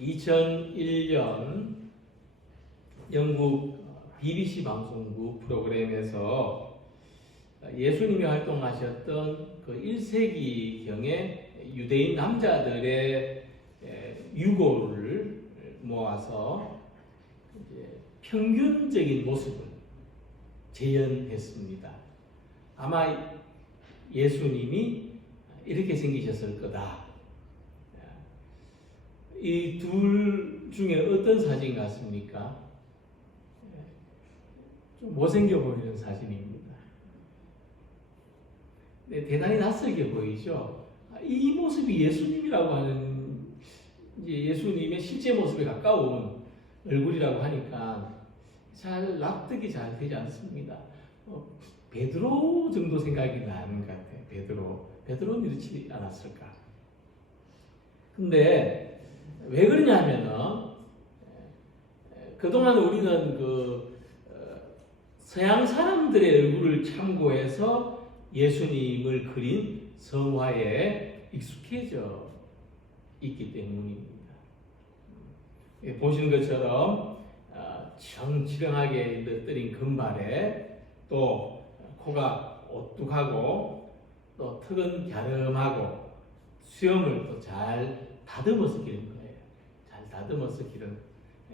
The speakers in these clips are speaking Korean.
2001년 영국 BBC 방송국 프로그램에서 예수님이 활동하셨던 그 1세기경의 유대인 남자들의 유고를 모아서 이제 평균적인 모습을 재현했습니다. 아마 예수님이 이렇게 생기셨을 거다. 이 둘 중에 어떤 사진 같습니까? 좀 못생겨 보이는 사진입니다. 네, 대단히 낯설게 보이죠? 이 모습이 예수님이라고 하는, 이제 예수님의 실제 모습에 가까운 얼굴이라고 하니까 잘 납득이 잘 되지 않습니다. 베드로 정도 생각이 나는 것 같아요. 베드로는 이렇지 않았을까? 근데 왜 그러냐 하면은 그동안 우리는 서양 사람들의 얼굴을 참고해서 예수님을 그린 성화에 익숙해져 있기 때문입니다. 보시는 것처럼 정치령하게 뜨린 금발에 또 코가 오뚝하고 또 턱은 갸름하고 수염을 또 잘 다듬어서 기른 거예요. 잘 다듬어서 기른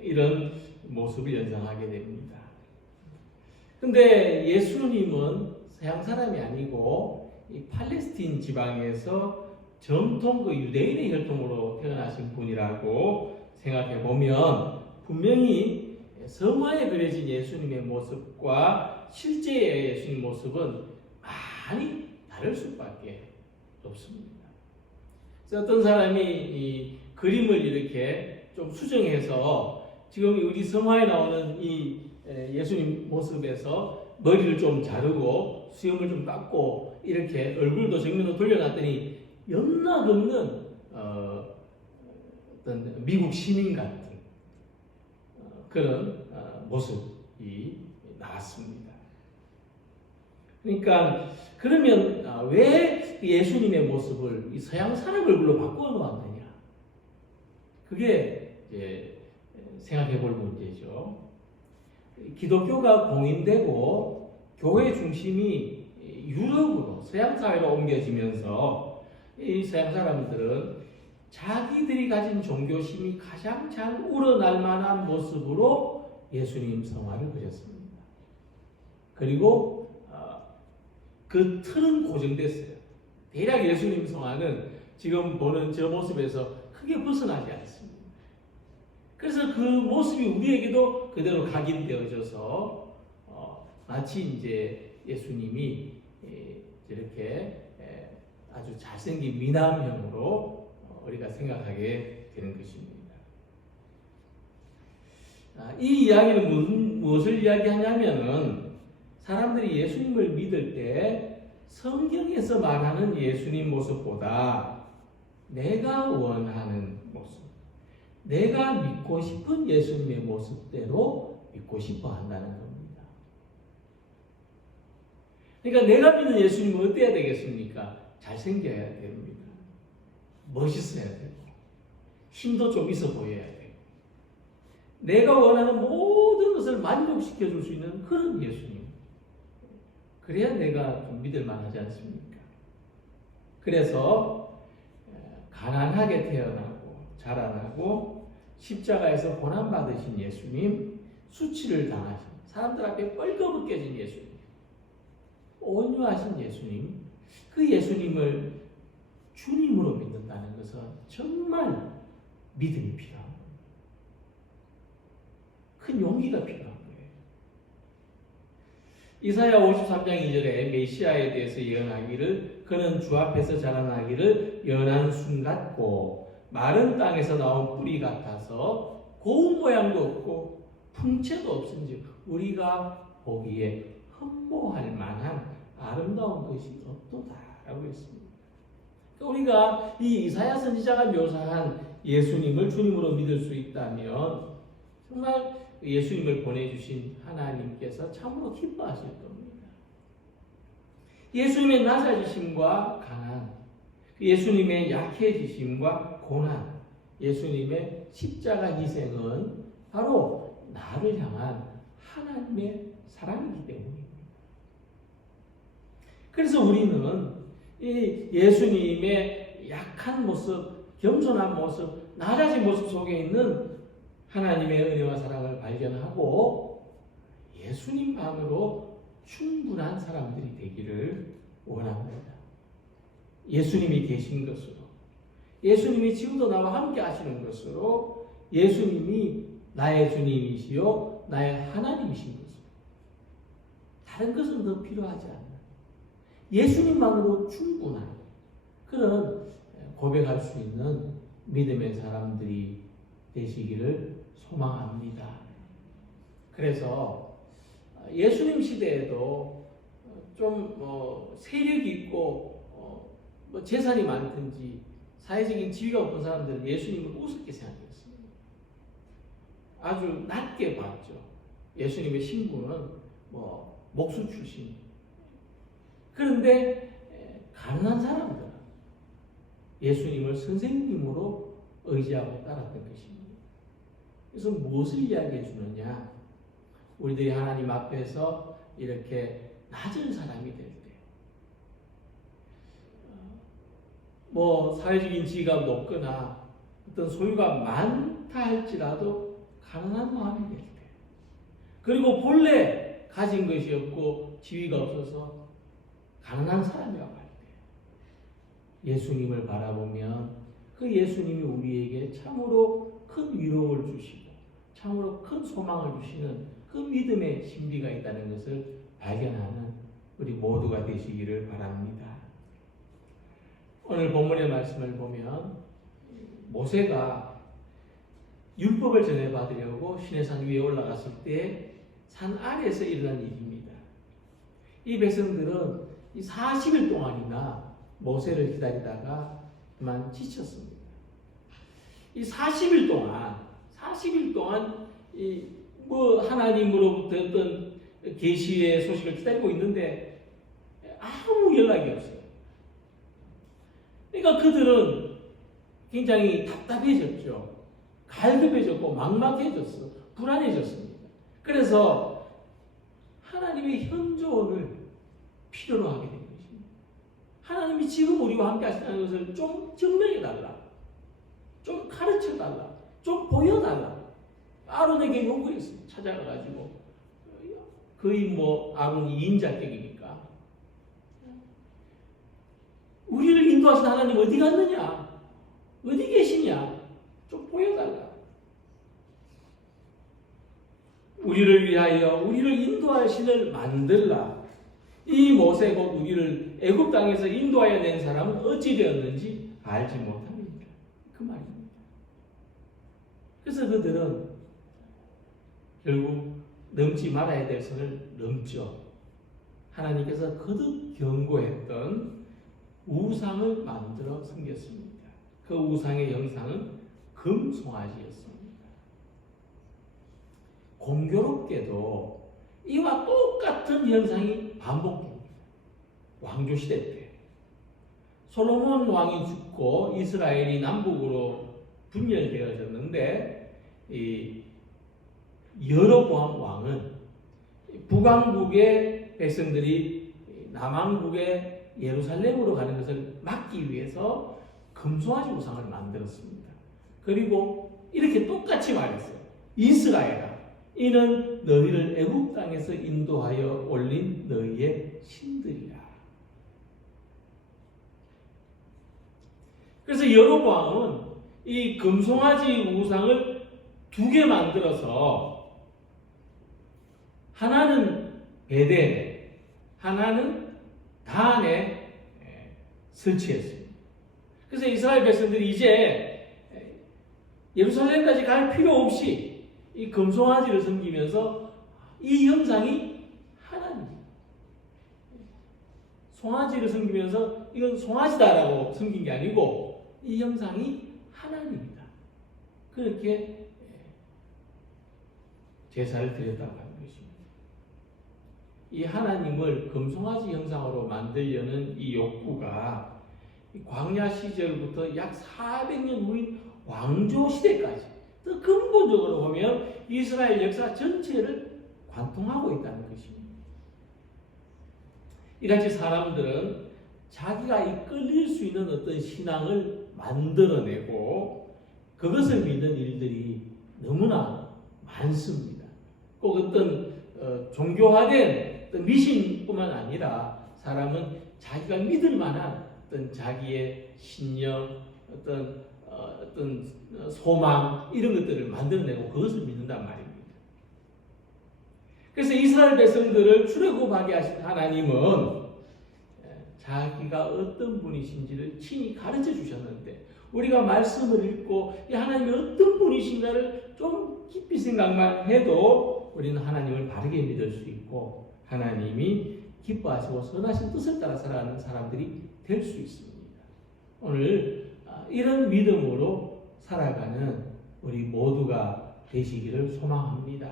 이런 모습을 연상하게 됩니다. 근데 예수님은 서양 사람이 아니고 이 팔레스틴 지방에서 정통 그 유대인의 혈통으로 태어나신 분이라고 생각해 보면 분명히 성화에 그려진 예수님의 모습과 실제의 예수님 모습은 많이 다를 수밖에 없습니다. 그래서 어떤 사람이 이 그림을 이렇게 좀 수정해서 지금 우리 성화에 나오는 이 예수님 모습에서 머리를 좀 자르고 수염을 좀 깎고 이렇게 얼굴도 정면으로 돌려놨더니 염락없는 어떤 미국 시민 같은 그런 모습이 나왔습니다. 그러니까 그러면 왜 예수님의 모습을 이 서양 사람 얼굴로 바꿔 놓았느냐? 그게 이제 생각해 볼 문제죠. 기독교가 공인되고 교회 중심이 유럽으로 서양 사회로 옮겨지면서 이 서양 사람들은 자기들이 가진 종교심이 가장 잘 우러날 만한 모습으로 예수님 성화를 그렸습니다. 그리고 그 틀은 고정됐어요. 대략 예수님 성화는 지금 보는 저 모습에서 크게 벗어나지 않습니다. 그래서 그 모습이 우리에게도 그대로 각인되어져서 마치 이제 예수님이 이렇게 아주 잘생긴 미남형으로 우리가 생각하게 되는 것입니다. 이 이야기는 무엇을 이야기하냐면은 사람들이 예수님을 믿을 때 성경에서 말하는 예수님 모습보다 내가 원하는 모습, 내가 믿고 싶은 예수님의 모습대로 믿고 싶어 한다는 겁니다. 그러니까 내가 믿는 예수님은 어때야 되겠습니까? 잘생겨야 됩니다. 멋있어야 되고 힘도 좀 있어 보여야 되고 내가 원하는 모든 것을 만족시켜 줄 수 있는 그런 예수님. 그래야 내가 좀 믿을 만하지 않습니까? 그래서 가난하게 태어나고 자라나고 십자가에서 고난받으신 예수님, 수치를 당하신 사람들 앞에 뻘거벗겨진 예수님, 온유하신 예수님, 그 예수님을 주님으로 믿는다는 것은 정말 믿음이 필요한 겁니다. 큰 용기가 필요한 거예요. 이사야 53장 2절에 메시아에 대해서 예언하기를 그는 주 앞에서 자라나기를 연한 순 같고 마른 땅에서 나온 뿌리 같아서 고운 모양도 없고 풍채도 없은지 우리가 보기에 흠모할 만한 아름다운 것이 없도다라고 했습니다. 우리가 이 이사야 선지자가 묘사한 예수님을 주님으로 믿을 수 있다면 정말 예수님을 보내주신 하나님께서 참으로 기뻐하실 겁니다. 예수님의 낮아지심과 가난, 예수님의 약해지심과 고난, 예수님의 십자가 희생은 바로 나를 향한 하나님의 사랑이기 때문입니다. 그래서 우리는 이 예수님의 약한 모습, 겸손한 모습, 낮아진 모습 속에 있는 하나님의 은혜와 사랑을 발견하고 예수님만으로 충분한 사람들이 되기를 원합니다. 예수님이 계신 것으로, 예수님이 지금도 나와 함께 하시는 것으로, 예수님이 나의 주님이시요 나의 하나님이신 것으로, 다른 것은 더 필요하지 않는, 예수님만으로 충분한 그런 고백할 수 있는 믿음의 사람들이 되시기를 소망합니다. 그래서 예수님 시대에도 좀 세력이 있고 뭐 재산이 많든지 사회적인 지위가 없는 사람들은 예수님을 우습게 생각했습니다. 아주 낮게 봤죠. 예수님의 신분은 뭐 목수 출신. 그런데 가난한 사람들은 예수님을 선생님으로 의지하고 따랐던 것입니다. 그래서 무엇을 이야기해 주느냐? 우리들이 하나님 앞에서 이렇게 낮은 사람이 될 때, 뭐 사회적인 지위가 높거나 어떤 소유가 많다 할지라도 가난한 마음이 될 때, 그리고 본래 가진 것이 없고 지위가 없어서 가난한 사람이라고 할 때, 예수님을 바라보면 그 예수님이 우리에게 참으로 큰 위로를 주시고 참으로 큰 소망을 주시는 그 믿음의 신비가 있다는 것을 발견하는 우리 모두가 되시기를 바랍니다. 오늘 본문의 말씀을 보면 모세가 율법을 전해받으려고 시내산 위에 올라갔을 때 산 아래에서 일어난 일입니다. 이 백성들은 이 40일 동안이나 모세를 기다리다가만 지쳤습니다. 이 40일 동안 뭐 하나님으로부터 어떤 계시의 소식을 기다리고 있는데 아무 연락이 없어요. 그러니까 그들은 굉장히 답답해졌죠. 갈급해졌고 막막해졌어. 불안해졌습니다. 그래서 하나님의 현존을 필요로 하게 된 것입니다. 하나님이 지금 우리와 함께 하시는 것을 좀 증명해달라. 좀 가르쳐달라. 좀 보여달라. 아론에게 요구했어요. 찾아가가지고. 거의 뭐 아론이 인자격이니까. 우리를 인도하신 하나님 어디 갔느냐? 어디 계시냐? 좀 보여달라. 우리를 위하여 우리를 인도할 신을 만들라. 이 모세 곧 우리를 애굽 땅에서 인도하여 낸 사람은 어찌 되었는지 알지 못합니다. 그 말입니다. 그래서 그들은 결국 넘지 말아야 될 선을 넘죠. 하나님께서 거듭 경고했던 우상을 만들어 섬겼습니다. 그 우상의 형상은 금송아지였습니다. 공교롭게도 이와 똑같은 현상이 반복됩니다. 왕조시대 때 솔로몬 왕이 죽고 이스라엘이 남북으로 분열되어졌는데 이 여로보암 왕은 북왕국의 백성들이 남왕국의 예루살렘으로 가는 것을 막기 위해서 금송아지 우상을 만들었습니다. 그리고 이렇게 똑같이 말했어요. 이스라엘아, 이는 너희를 애굽 땅에서 인도하여 올린 너희의 신들이라. 그래서 여로보암은 이 금송아지 우상을 2개 만들어서 하나는 베델에, 하나는 단에 설치했습니다. 그래서 이스라엘 백성들이 이제 예루살렘까지 갈 필요 없이 이 금송아지를 섬기면서 이 형상이 하나님입니다. 송아지를 섬기면서 이건 송아지다라고 섬긴 게 아니고 이 형상이 하나님이다. 그렇게 제사를 드렸다고 하는 것입니다. 이 하나님을 금송아지 형상으로 만들려는 이 욕구가 광야 시절부터 약 400년 후인 왕조 시대까지 또 근본적으로 보면 이스라엘 역사 전체를 관통하고 있다는 것입니다. 이같이 사람들은 자기가 이끌릴 수 있는 어떤 신앙을 만들어내고 그것을 믿는 일들이 너무나 많습니다. 꼭 어떤 종교화된 어떤 미신뿐만 아니라 사람은 자기가 믿을 만한 어떤 자기의 신념, 어떤 소망 이런 것들을 만들어내고 그것을 믿는단 말입니다. 그래서 이스라엘 백성들을 출애굽하게 하신 하나님은 자기가 어떤 분이신지를 친히 가르쳐 주셨는데 우리가 말씀을 읽고 이 하나님이 어떤 분이신가를 좀 깊이 생각만 해도 우리는 하나님을 바르게 믿을 수 있고 하나님이 기뻐하시고 선하신 뜻을 따라 살아가는 사람들이 될 수 있습니다. 오늘 이런 믿음으로 살아가는 우리 모두가 되시기를 소망합니다.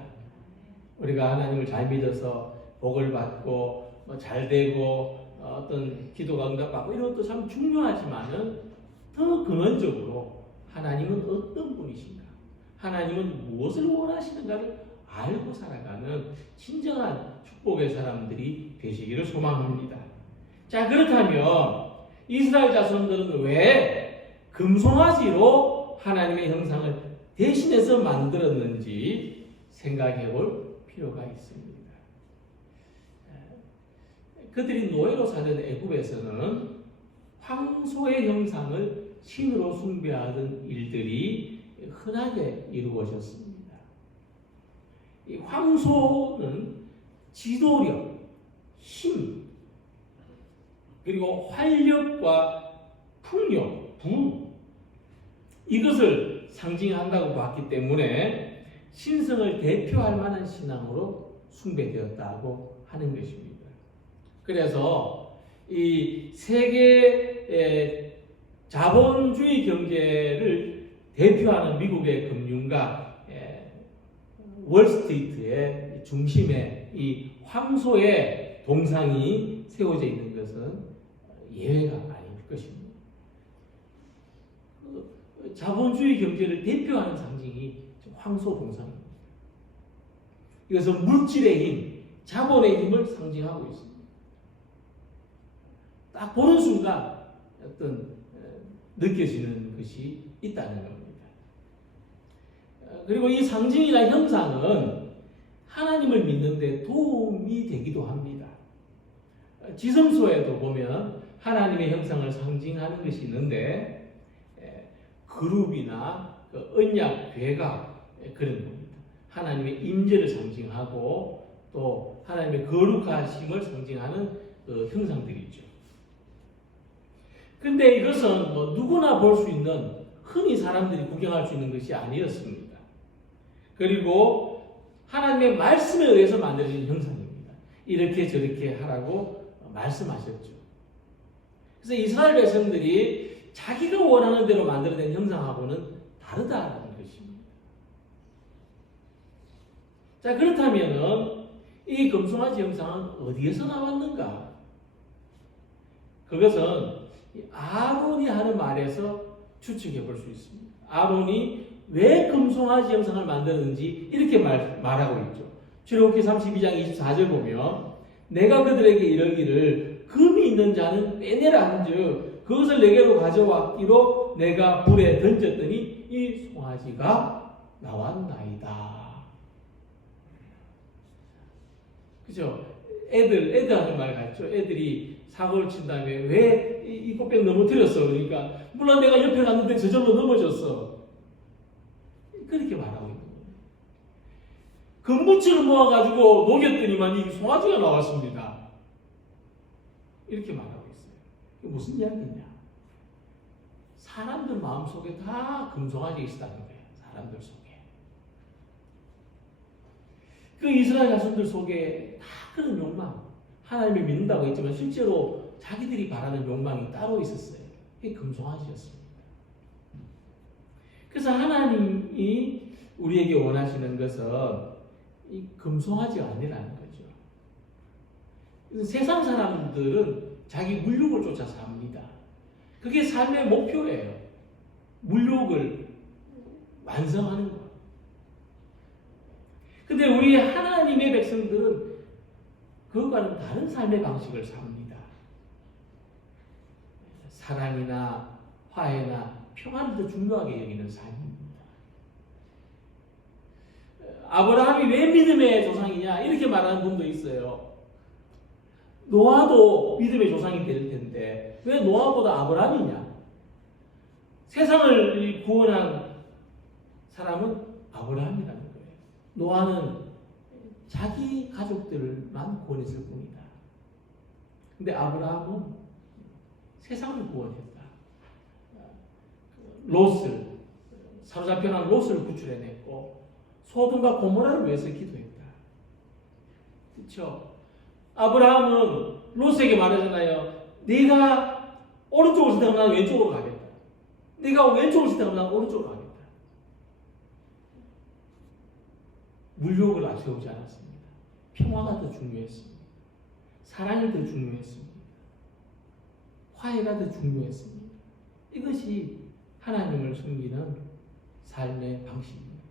우리가 하나님을 잘 믿어서 복을 받고 잘 되고 어떤 기도가 응답받고 이런 것도 참 중요하지만은 더 근원적으로 하나님은 어떤 분이신가, 하나님은 무엇을 원하시는가를 알고 살아가는 진정한 축복의 사람들이 되시기를 소망합니다. 자, 그렇다면 이스라엘 자손들은 왜 금송아지로 하나님의 형상을 대신해서 만들었는지 생각해 볼 필요가 있습니다. 그들이 노예로 살던 애굽에서는 황소의 형상을 신으로 숭배하던 일들이 흔하게 이루어졌습니다. 이 황소는 지도력, 힘, 그리고 활력과 풍요, 부 이것을 상징한다고 봤기 때문에 신성을 대표할 만한 신앙으로 숭배되었다고 하는 것입니다. 그래서 이 세계의 자본주의 경제를 대표하는 미국의 금융가 월스트리트의 중심에 이 황소의 동상이 세워져 있는 것은 예외가 아닐 것입니다. 자본주의 경제를 대표하는 상징이 황소 동상입니다. 이것은 물질의 힘, 자본의 힘을 상징하고 있습니다. 딱 보는 순간 어떤 느껴지는 것이 있다는 겁니다. 그리고 이 상징이나 형상은 하나님을 믿는 데 도움이 되기도 합니다. 지성소에도 보면 하나님의 형상을 상징하는 것이 있는데 그룹이나 언약, 괴가 그런 겁니다. 하나님의 임재를 상징하고 또 하나님의 거룩하심을 상징하는 그 형상들이죠. 근데 이것은 누구나 볼 수 있는 흔히 사람들이 구경할 수 있는 것이 아니었습니다. 그리고 하나님의 말씀에 의해서 만들어진 형상입니다. 이렇게 저렇게 하라고 말씀하셨죠. 그래서 이스라엘 백성들이 자기가 원하는 대로 만들어낸 형상하고는 다르다는 것입니다. 자, 그렇다면은 이 금송아지 형상은 어디에서 나왔는가? 그것은 아론이 하는 말에서 추측해 볼 수 있습니다. 아론이 왜 금송아지 형상을 만들었는지 이렇게 말하고 있죠. 출애굽기 32장 24절 보면 내가 그들에게 이르기를 금이 있는 자는 빼내라 한즉 그것을 내게로 가져왔기로 내가 불에 던졌더니 이 송아지가 나왔나이다. 그죠? 애들 하는 말 같죠? 애들이 사고를 친 다음에 왜 이 꽃병 넘어뜨렸어? 그러니까 물론 내가 옆에 갔는데 저절로 넘어졌어. 그렇게 말하고 있는 거예요. 금붙이를 모아가지고 녹였더니만 이 송아지가 나왔습니다. 이렇게 말하고 있어요. 이게 무슨 이야기냐? 사람들 마음속에 다 금송아지 있었다는 거예요. 사람들 속에. 그 이스라엘 자손들 속에 다 그런 욕망, 하나님을 믿는다고 했지만 실제로 자기들이 바라는 욕망이 따로 있었어요. 그게 금송아지였습니다. 그래서 하나님이 우리에게 원하시는 것은 이 금송아지가 아니라는 거죠. 세상 사람들은 자기 물욕을 쫓아 삽니다. 그게 삶의 목표예요. 물욕을 완성하는 거예요. 근데 우리 하나님의 백성들은 그것과는 다른 삶의 방식을 삽니다. 사랑이나 화해나 평안을 더 중요하게 여기는 삶입니다. 아브라함이 왜 믿음의 조상이냐 이렇게 말하는 분도 있어요. 노아도 믿음의 조상이 될 텐데 왜 노아보다 아브라함이냐? 세상을 구원한 사람은 아브라함이라는 거예요. 노아는 자기 가족들만 구원했을 뿐이다. 근데 아브라함은 세상을 구원했다. 롯을, 사로잡혀간 롯을 구출해냈고 소돔과 고모라를 위해서 기도했다. 그렇죠? 아브라함은 롯에게 말하잖아요. 네가 오른쪽으로 선택하면 나는 왼쪽으로 가겠다. 네가 왼쪽으로 선택하면 나는 오른쪽으로 가겠다. 물욕을 앞세우지 않았습니다. 평화가 더 중요했습니다. 사랑이 더 중요했습니다. 화해가 더 중요했습니다. 이것이 하나님을 섬기는 삶의 방식입니다.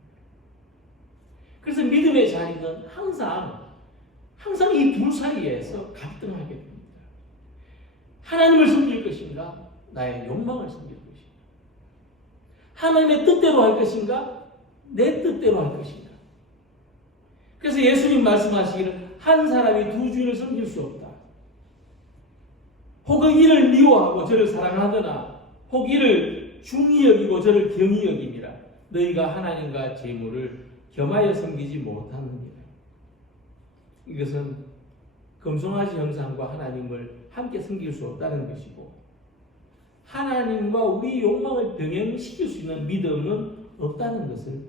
그래서 믿음의 자리는 항상 이 둘 사이에서 갈등하게 됩니다. 하나님을 섬길 것인가? 나의 욕망을 섬길 것인가? 하나님의 뜻대로 할 것인가? 내 뜻대로 할 것인가? 그래서 예수님 말씀하시기를 한 사람이 두 주인을 섬길 수 없다. 혹은 이를 미워하고 저를 사랑하거나 혹 이를 중히 여기고 저를 경히 여김이라. 너희가 하나님과 재물을 겸하여 섬기지 못하느니라. 이것은 금송아지 형상과 하나님을 함께 섬길 수 없다는 것이고 하나님과 우리 욕망을 병행시킬 수 있는 믿음은 없다는 것을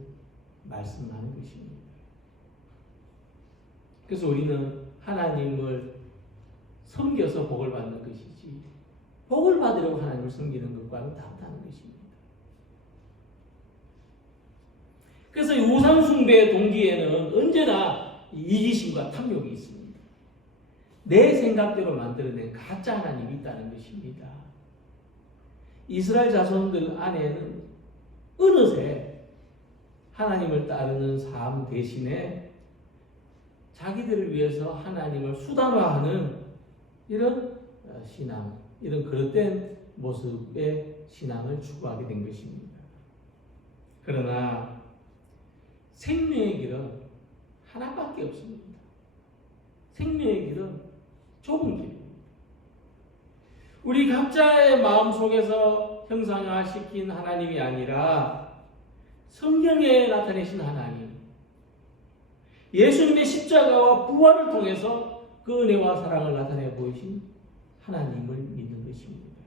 말씀하는 것입니다. 그래서 우리는 하나님을 섬겨서 복을 받는 것이지 복을 받으려고 하나님을 섬기는 것과는 다르다는 것입니다. 그래서 우상 숭배의 동기에는 언제나 이기심과 탐욕이 있습니다. 내 생각대로 만들어낸 가짜 하나님이 있다는 것입니다. 이스라엘 자손들 안에는 어느새 하나님을 따르는 삶 대신에 자기들을 위해서 하나님을 수단화하는 이런 신앙, 이런 그릇된 모습의 신앙을 추구하게 된 것입니다. 그러나 생명의 길은 하나밖에 없습니다. 생명의 길은 좁은 길입니다. 우리 각자의 마음 속에서 형상화시킨 하나님이 아니라 성경에 나타내신 하나님, 예수님의 십자가와 부활을 통해서 그 은혜와 사랑을 나타내 보이신 하나님을 믿는 것입니다.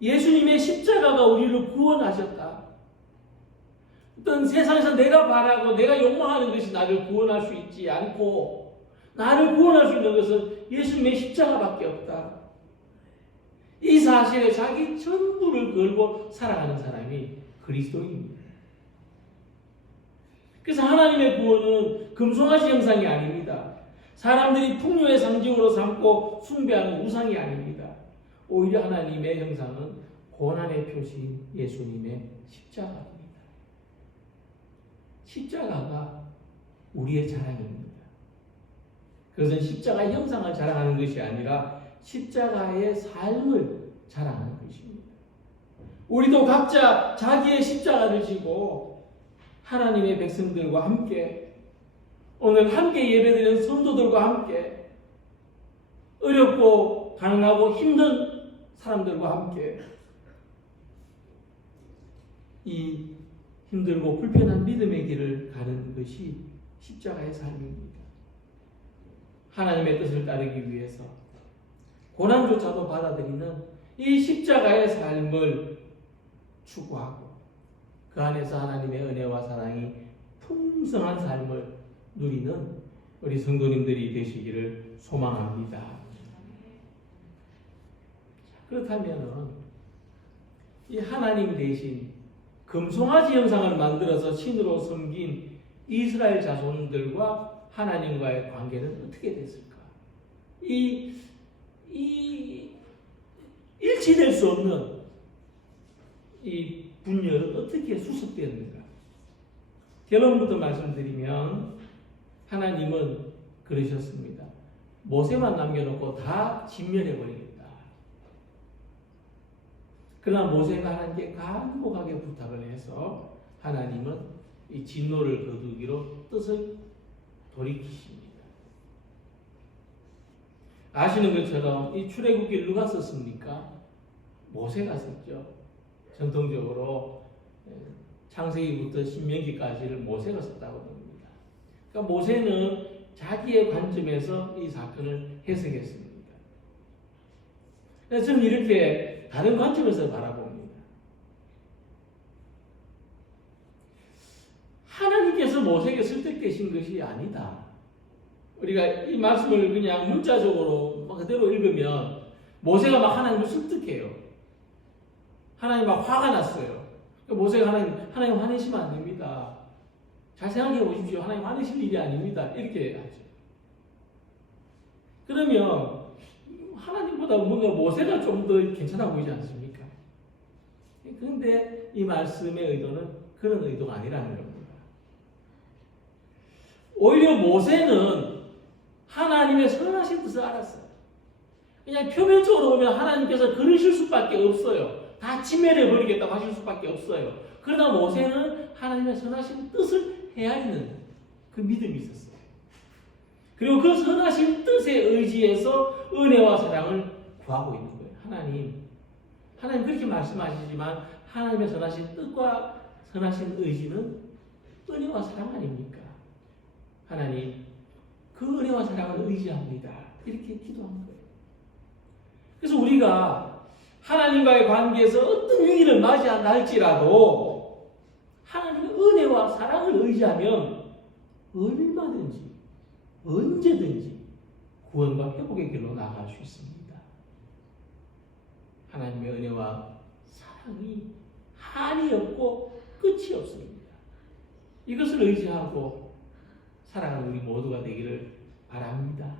예수님의 십자가가 우리를 구원하셨다. 어떤 세상에서 내가 바라고 내가 욕망하는 것이 나를 구원할 수 있지 않고 나를 구원할 수 있는 것은 예수님의 십자가밖에 없다. 이 사실에 자기 전부를 걸고 살아가는 사람이 그리스도입니다. 그래서 하나님의 구원은 금송아지 형상이 아닙니다. 사람들이 풍요의 상징으로 삼고 숭배하는 우상이 아닙니다. 오히려 하나님의 형상은 고난의 표시인 예수님의 십자가입니다. 십자가가 우리의 자랑입니다. 그것은 십자가의 형상을 자랑하는 것이 아니라 십자가의 삶을 자랑하는 것입니다. 우리도 각자 자기의 십자가를 지고 하나님의 백성들과 함께 오늘 함께 예배드리는 성도들과 함께 어렵고 가난하고 힘든 사람들과 함께 이 힘들고 불편한 믿음의 길을 가는 것이 십자가의 삶입니다. 하나님의 뜻을 따르기 위해서 고난조차도 받아들이는 이 십자가의 삶을 추구하고 그 안에서 하나님의 은혜와 사랑이 풍성한 삶을 누리는 우리 성도님들이 되시기를 소망합니다. 그렇다면 이 하나님 대신 금송아지 형상을 만들어서 신으로 섬긴 이스라엘 자손들과 하나님과의 관계는 어떻게 됐을까? 이 일치될 수 없는 이 분열은 어떻게 수습되었는가? 결론부터 말씀드리면 하나님은 그러셨습니다. 모세만 남겨놓고 다 진멸해버리겠다. 그러나 모세가 하나님께 간곡하게 부탁을 해서 하나님은 이 진노를 거두기로 뜻을 돌이키십니다. 아시는 것처럼 이 출애굽기를 누가 썼습니까? 모세가 썼죠. 전통적으로 창세기부터 신명기까지를 모세가 썼다고 봅니다. 그러니까 모세는 자기의 관점에서 이 사건을 해석했습니다. 그래서 저는 이렇게 다른 관점에서 바라봅니다. 하나님께서 모세에게 설득되신 것이 아니다. 우리가 이 말씀을 그냥 문자적으로 그대로 읽으면 모세가 막 하나님을 설득해요. 하나님 막 화가 났어요. 모세가 하나님 화내시면 안 됩니다. 잘 생각해 보십시오. 하나님 화내실 일이 아닙니다. 이렇게 하죠. 그러면 하나님보다 뭔가 모세가 좀 더 괜찮아 보이지 않습니까? 그런데 이 말씀의 의도는 그런 의도가 아니라는 겁니다. 오히려 모세는 하나님의 선하신 뜻을 알았어요. 그냥 표면적으로 보면 하나님께서 그러실 수밖에 없어요. 다 진멸해버리겠다고 하실 수밖에 없어요. 그러나 모세는 하나님의 선하신 뜻을 헤아리는 그 믿음이 있었어요. 그리고 그 선하신 뜻에 의지해서 은혜와 사랑을 구하고 있는 거예요. 하나님 그렇게 말씀하시지만 하나님의 선하신 뜻과 선하신 의지는 은혜와 사랑 아닙니까? 하나님, 그 은혜와 사랑을 의지합니다. 이렇게 기도한 거예요. 그래서 우리가 하나님과의 관계에서 어떤 위기를 맞이한다 할지라도 하나님의 은혜와 사랑을 의지하면 얼마든지 언제든지 구원과 회복의 길로 나아갈 수 있습니다. 하나님의 은혜와 사랑이 한이 없고 끝이 없습니다. 이것을 의지하고 살아가는 우리 모두가 되기를 바랍니다.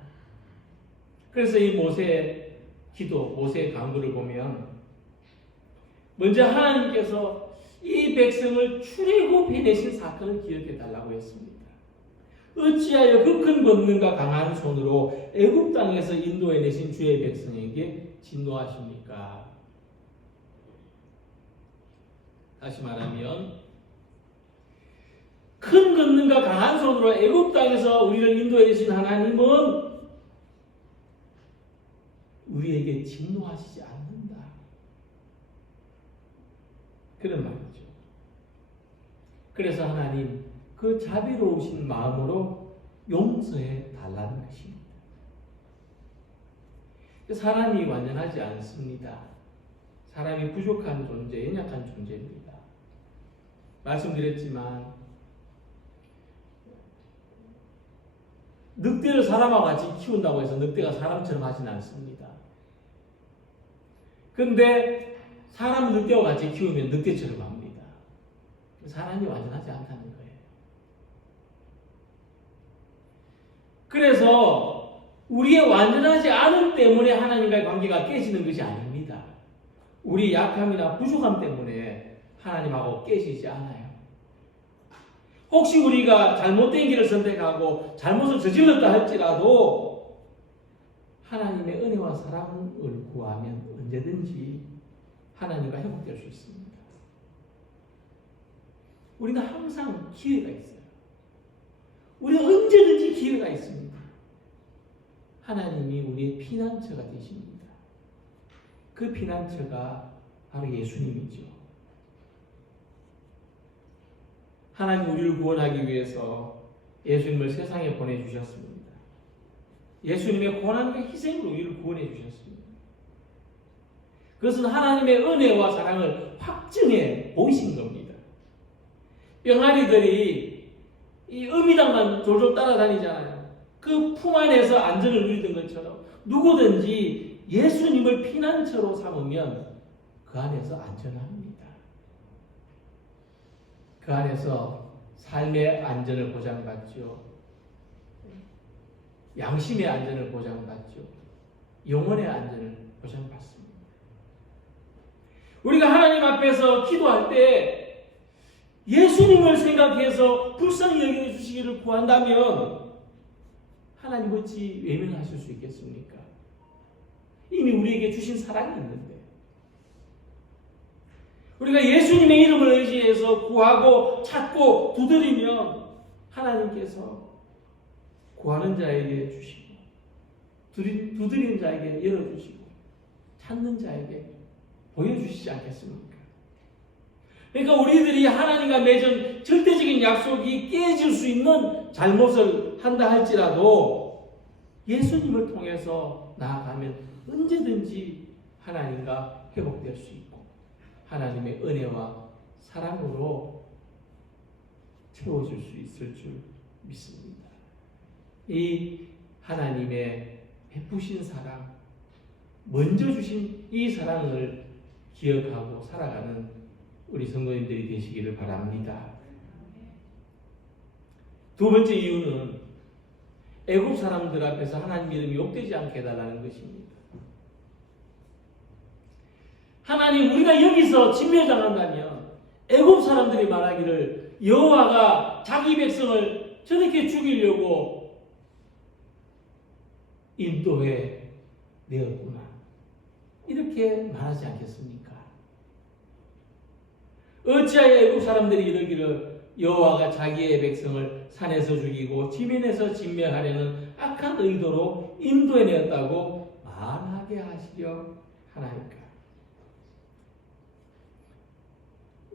그래서 이 모세의 기도, 모세의 간구를 보면 먼저 하나님께서 이 백성을 출애굽해내신 사건을 기억해 달라고 했습니다. 어찌하여 그 큰 권능과 강한 손으로 애굽 땅에서 인도해내신 주의 백성에게 진노하십니까? 다시 말하면 큰 권능과 강한 손으로 애굽 땅에서 우리를 인도해내신 하나님은 우리에게 진노하시지 않는다. 그런 말이죠. 그래서 하나님 그 자비로우신 마음으로 용서해 달라는 것입니다. 사람이 완전하지 않습니다. 사람이 부족한 존재, 연약한 존재입니다. 말씀드렸지만 늑대를 사람하고 같이 키운다고 해서 늑대가 사람처럼 하진 않습니다. 그런데 사람을 늑대와 같이 키우면 늑대처럼 합니다. 사람이 완전하지 않다는 거예요. 그래서 우리의 완전하지 않음 때문에 하나님과의 관계가 깨지는 것이 아닙니다. 우리의 약함이나 부족함 때문에 하나님하고 깨지지 않아요. 혹시 우리가 잘못된 길을 선택하고 잘못을 저질렀다 할지라도 하나님의 은혜와 사랑을 구하면 언제든지 하나님과 회복될 수 있습니다. 우리는 항상 기회가 있어요. 우리는 언제든지 기회가 있습니다. 하나님이 우리의 피난처가 되십니다. 그 피난처가 바로 예수님이죠. 하나님 우리를 구원하기 위해서 예수님을 세상에 보내주셨습니다. 예수님의 고난과 희생으로 우리를 구원해 주셨습니다. 그것은 하나님의 은혜와 사랑을 확증해 보이신 겁니다. 병아리들이 이 어미당만 졸졸 따라다니잖아요. 그 품 안에서 안전을 누리던 것처럼 누구든지 예수님을 피난처로 삼으면 그 안에서 안전합니다. 그 안에서 삶의 안전을 보장받죠. 양심의 안전을 보장받죠. 영혼의 안전을 보장받습니다. 우리가 하나님 앞에서 기도할 때 예수님을 생각해서 불쌍히 여겨주시기를 구한다면 하나님 어찌 외면하실 수 있겠습니까? 이미 우리에게 주신 사랑이 있는데 우리가 예수님의 이름을 의지해서 구하고 찾고 두드리면 하나님께서 구하는 자에게 주시고 두드리는 자에게 열어주시고 찾는 자에게 보여주시지 않겠습니까? 그러니까 우리들이 하나님과 맺은 절대적인 약속이 깨질 수 있는 잘못을 한다 할지라도 예수님을 통해서 나아가면 언제든지 하나님과 회복될 수 있고 하나님의 은혜와 사랑으로 채워질 수 있을 줄 믿습니다. 이 하나님의 베푸신 사랑, 먼저 주신 이 사랑을 기억하고 살아가는 우리 성도님들이 되시기를 바랍니다. 두 번째 이유는 애굽 사람들 앞에서 하나님 이름이 욕되지 않게 해달라는 것입니다. 하나님, 우리가 여기서 진멸당한다면 애굽 사람들이 말하기를 여호와가 자기 백성을 저렇게 죽이려고 인도해 내었구나, 이렇게 말하지 않겠습니까? 어찌하여 애굽 사람들이 이러기를 여호와가 자기의 백성을 산에서 죽이고 지면에서 진멸하려는 악한 의도로 인도해 내었다고 말하게 하시려 하나이까?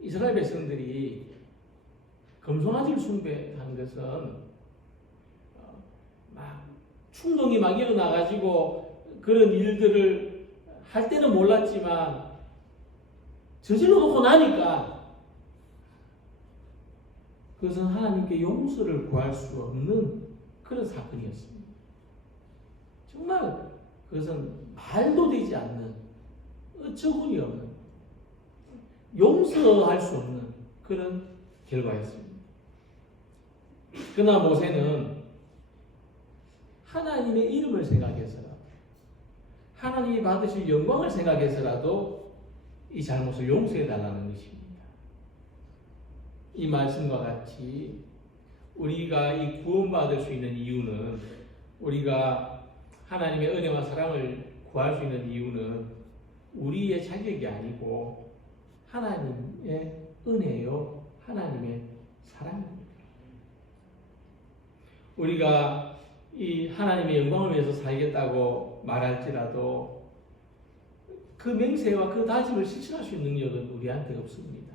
이스라엘 백성들이 금송아지를 숭배한 것은 막 충동이 막 일어나가지고 그런 일들을 할 때는 몰랐지만 저질러 놓고 나니까 그것은 하나님께 용서를 구할 수 없는 그런 사건이었습니다. 정말 그것은 말도 되지 않는, 어처구니 없는, 용서할 수 없는 그런 결과였습니다. 그러나 모세는 하나님의 이름을 생각해서라도, 하나님이 받으실 영광을 생각해서라도 이 잘못을 용서해달라는 것입니다. 이 말씀과 같이 우리가 이 구원받을 수 있는 이유는, 우리가 하나님의 은혜와 사랑을 구할 수 있는 이유는 우리의 자격이 아니고 하나님의 은혜요, 하나님의 사랑입니다. 우리가 이 하나님의 영광을 위해서 살겠다고 말할지라도 그 맹세와 그 다짐을 실천할 수 있는 능력은 우리한테 없습니다.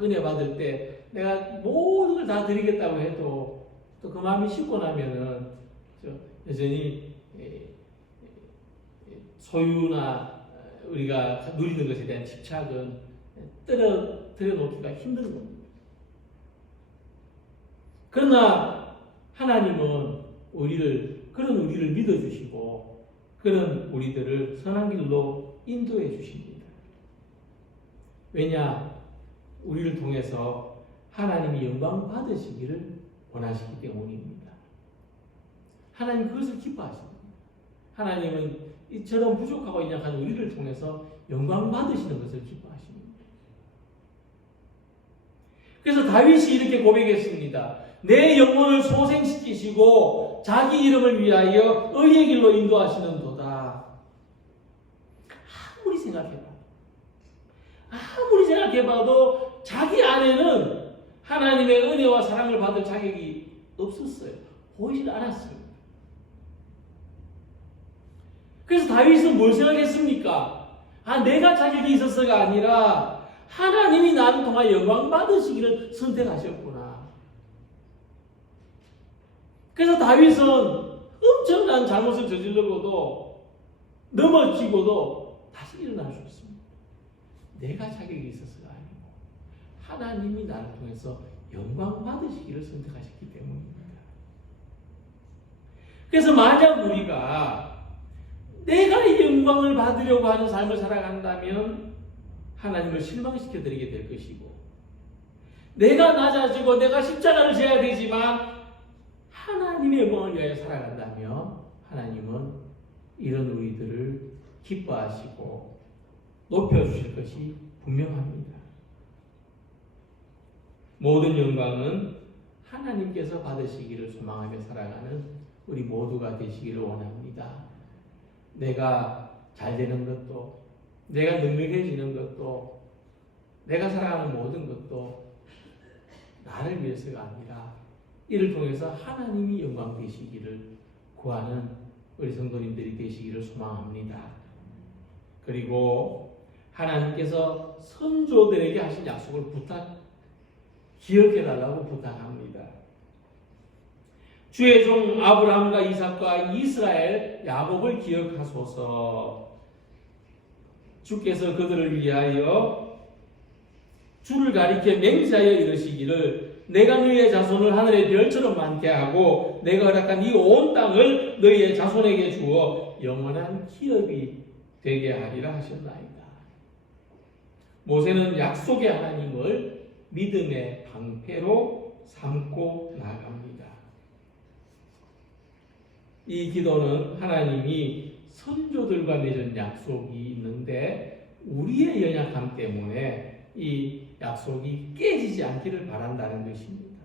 은혜 받을 때 내가 모든 걸 다 드리겠다고 해도 또 그 마음이 식고 나면은 여전히 소유나 우리가 누리는 것에 대한 집착은 떨어뜨려 놓기가 힘든 겁니다. 그러나 하나님은 그런 우리를 믿어주시고 그런 우리들을 선한 길로 인도해 주십니다. 왜냐? 우리를 통해서 하나님이 영광 받으시기를 원하시기 때문입니다. 하나님 그것을 기뻐하십니다. 하나님은 이처럼 부족하고 연약한 우리를 통해서 영광 받으시는 것을 기뻐하십니다. 그래서 다윗이 이렇게 고백했습니다. 내 영혼을 소생시키시고 자기 이름을 위하여 의의 길로 인도하시는도다. 아무리 생각해봐도 자기 안에는 하나님의 은혜와 사랑을 받을 자격이 없었어요. 보이질 않았어요. 그래서 다윗은 뭘 생각했습니까? 내가 자격이 있어서가 아니라 하나님이 나를 통하여 영광 받으시기를 선택하셨구나. 그래서 다윗은 엄청난 잘못을 저지르고도 넘어지고도 다시 일어날 수 있습니다. 내가 자격이 있어서가 아니고 하나님이 나를 통해서 영광 받으시기를 선택하셨기 때문입니다. 그래서 만약 우리가 내가 이 영광을 받으려고 하는 삶을 살아간다면 하나님을 실망시켜드리게 될 것이고, 내가 낮아지고 내가 십자가를 져야 되지만 하나님의 영광을 위하여 살아간다면 하나님은 이런 우리들을 기뻐하시고 높여주실 것이 분명합니다. 모든 영광은 하나님께서 받으시기를 소망하며 살아가는 우리 모두가 되시기를 원합니다. 내가 잘 되는 것도, 내가 능력해지는 것도, 내가 살아가는 모든 것도 나를 위해서가 아니라 이를 통해서 하나님이 영광 되시기를 구하는 우리 성도님들이 되시기를 소망합니다. 그리고 하나님께서 선조들에게 하신 약속을 기억해달라고 부탁합니다. 주의 종 아브라함과 이삭과 이스라엘 야곱을 기억하소서. 주께서 그들을 위하여 주를 가리켜 맹세하여 이르시기를 내가 너희의 자손을 하늘의 별처럼 많게 하고 내가 허락한 이 온 땅을 너희의 자손에게 주어 영원한 기업이 되게 하리라 하셨나이다. 모세는 약속의 하나님을 믿음의 방패로 삼고 나갑니다. 이 기도는 하나님이 선조들과 맺은 약속이 있는데 우리의 연약함 때문에 이 약속이 깨지지 않기를 바란다는 것입니다.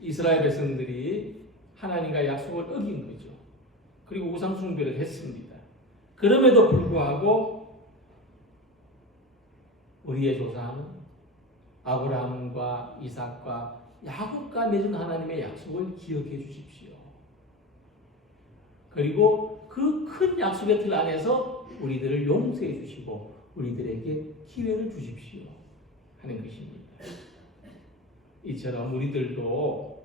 이스라엘 백성들이 하나님과 약속을 어긴 거죠. 그리고 우상 숭배를 했습니다. 그럼에도 불구하고 우리의 조상 아브라함과 이삭과 야곱과 맺은 하나님의 약속을 기억해 주십시오. 그리고 그 큰 약속의 틀 안에서 우리들을 용서해 주시고 우리들에게 기회를 주십시오 하는 것입니다. 이처럼 우리들도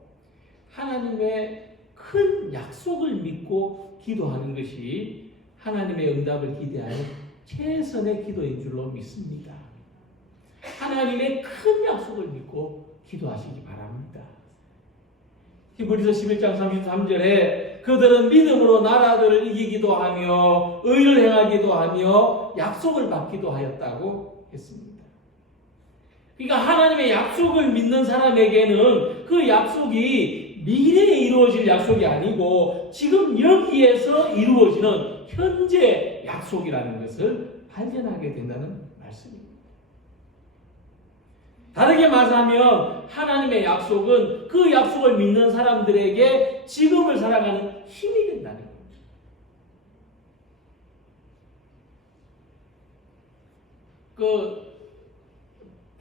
하나님의 큰 약속을 믿고 기도하는 것이 하나님의 응답을 기대하는 최선의 기도인 줄로 믿습니다. 하나님의 큰 약속을 믿고 기도하시기 바랍니다. 히브리서 11장 33절에 그들은 믿음으로 나라들을 이기기도 하며 의를 행하기도 하며 약속을 받기도 하였다고 했습니다. 그러니까 하나님의 약속을 믿는 사람에게는 그 약속이 미래에 이루어질 약속이 아니고 지금 여기에서 이루어지는 현재 약속이라는 것을 발견하게 된다는 말씀입니다. 다르게 말하면 하나님의 약속은 그 약속을 믿는 사람들에게 지금을 살아가는 힘이 된다는 겁니다.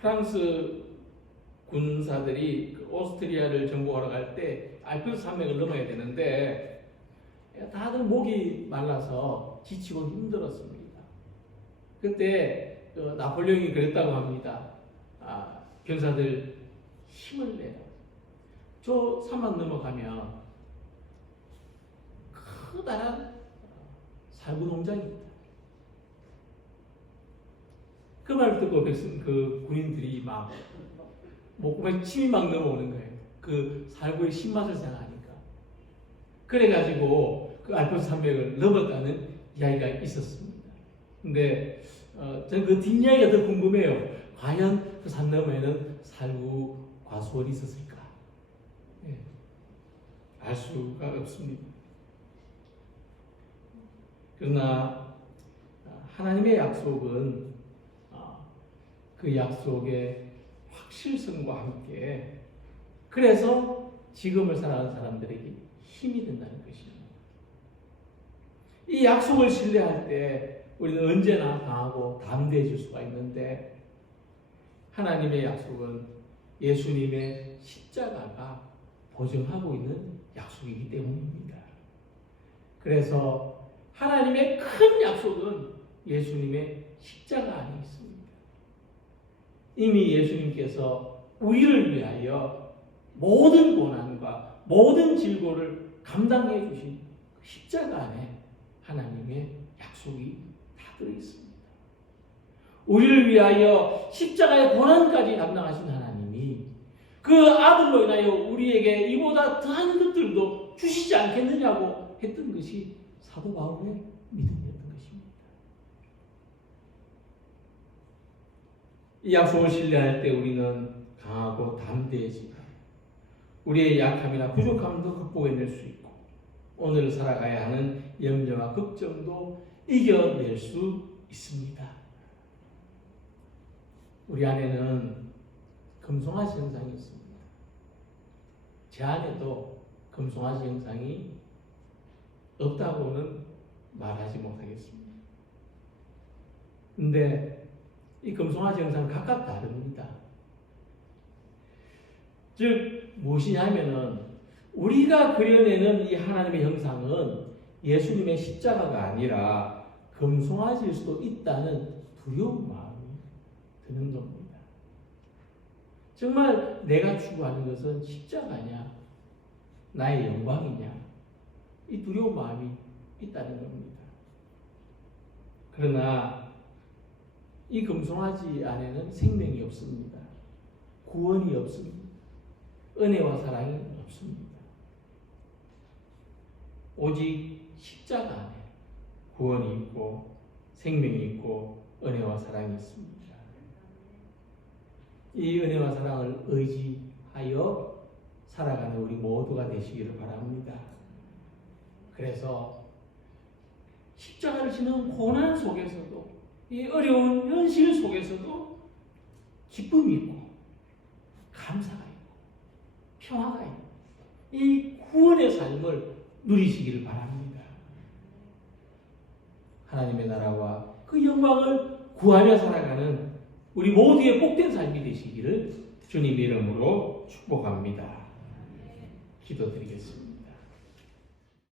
프랑스 군사들이 오스트리아를 정복하러 갈 때 알프스 산맥을 넘어야 되는데 다들 목이 말라서 지치고 힘들었습니다. 그때 나폴레옹이 그랬다고 합니다. 병사들 힘을 내라. 저 산만 넘어가면 커다란 살구 농장입니다. 그 말을 듣고 그 군인들이 막 목구멍에 침이 막 넘어오는 거예요. 그 살구의 신맛을 생각하니까. 그래가지고 그 알프스 산맥을 넘었다는 이야기가 있었습니다. 근데 저는 그 뒷이야기가 더 궁금해요. 과연 그 산 너머에는 살구 과수원이 있었을까? 알 수가 없습니다. 그러나 하나님의 약속은 그 약속의 확실성과 함께 그래서 지금을 살아가는 사람들에게 힘이 된다는 것입니다. 이 약속을 신뢰할 때 우리는 언제나 강하고 담대해질 수가 있는데 하나님의 약속은 예수님의 십자가가 보증하고 있는 약속이기 때문입니다. 그래서 하나님의 큰 약속은 예수님의 십자가 안에 있습니다. 이미 예수님께서 우리를 위하여 모든 고난과 모든 질고를 감당해 주신 십자가 안에 하나님의 약속이 다 들어있습니다. 우리를 위하여 십자가의 고난까지 감당하신 하나님이 그 아들로 인하여 우리에게 이보다 더한 것들도 주시지 않겠느냐고 했던 것이 사도 바울의 믿음이었던 것입니다. 이 약속을 신뢰할 때 우리는 강하고 담대해지고 우리의 약함이나 부족함도 극복해낼 수 있고 오늘 살아가야 하는 염려와 걱정도 이겨낼 수 있습니다. 우리 안에는 금송아지 형상이 있습니다. 제 안에도 금송아지 형상이 없다고는 말하지 못하겠습니다. 근데 이 금송아지 형상 각각 다릅니다. 즉 무엇이냐면은 우리가 그려내는 이 하나님의 형상은 예수님의 십자가가 아니라 금송아지일 수도 있다는 두려운 마음이 드는 겁니다. 정말 내가 추구하는 것은 십자가냐, 나의 영광이냐, 이 두려운 마음이 있다는 겁니다. 그러나 이 금송아지 안에는 생명이 없습니다. 구원이 없습니다. 은혜와 사랑이 없습니다. 오직 십자가 안에 구원이 있고 생명이 있고 은혜와 사랑이 있습니다. 이 은혜와 사랑을 의지하여 살아가는 우리 모두가 되시기를 바랍니다. 그래서 십자가를 지는 고난 속에서도 이 어려운 현실 속에서도 기쁨이 있고 감사가 있고 평화가 있고 이 구원의 삶을 누리시기를 바랍니다. 하나님의 나라와 그 영광을 구하며 살아가는 우리 모두의 복된 삶이 되시기를 주님 이름으로 축복합니다. 기도드리겠습니다.